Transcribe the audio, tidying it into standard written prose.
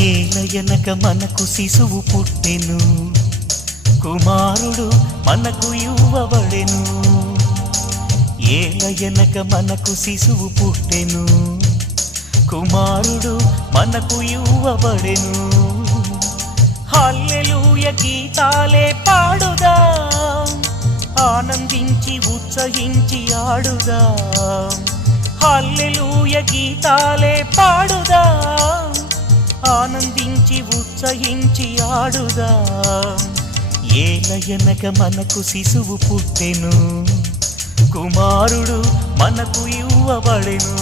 ఏలయనక మనకు శిశువు పుట్టెను, కుమారుడు మనకు ఇవ్వబడెను. ఏలయనక మనకు శిశువు పుట్టెను, కుమారుడు మనకు ఇవ్వబడెను. హల్లెలూయా గీతాలే పాడుదాం, ఆనందించి ఉత్సహించి ఆడుదాం. హల్లెలూయా గీతాలే పాడుదాం, ఆనందించి ఉత్సహించి ఆడుదాం. ఏలయనక మనకు శిశువు పుట్టెను, కుమారుడు మనకు ఇవ్వబడెను.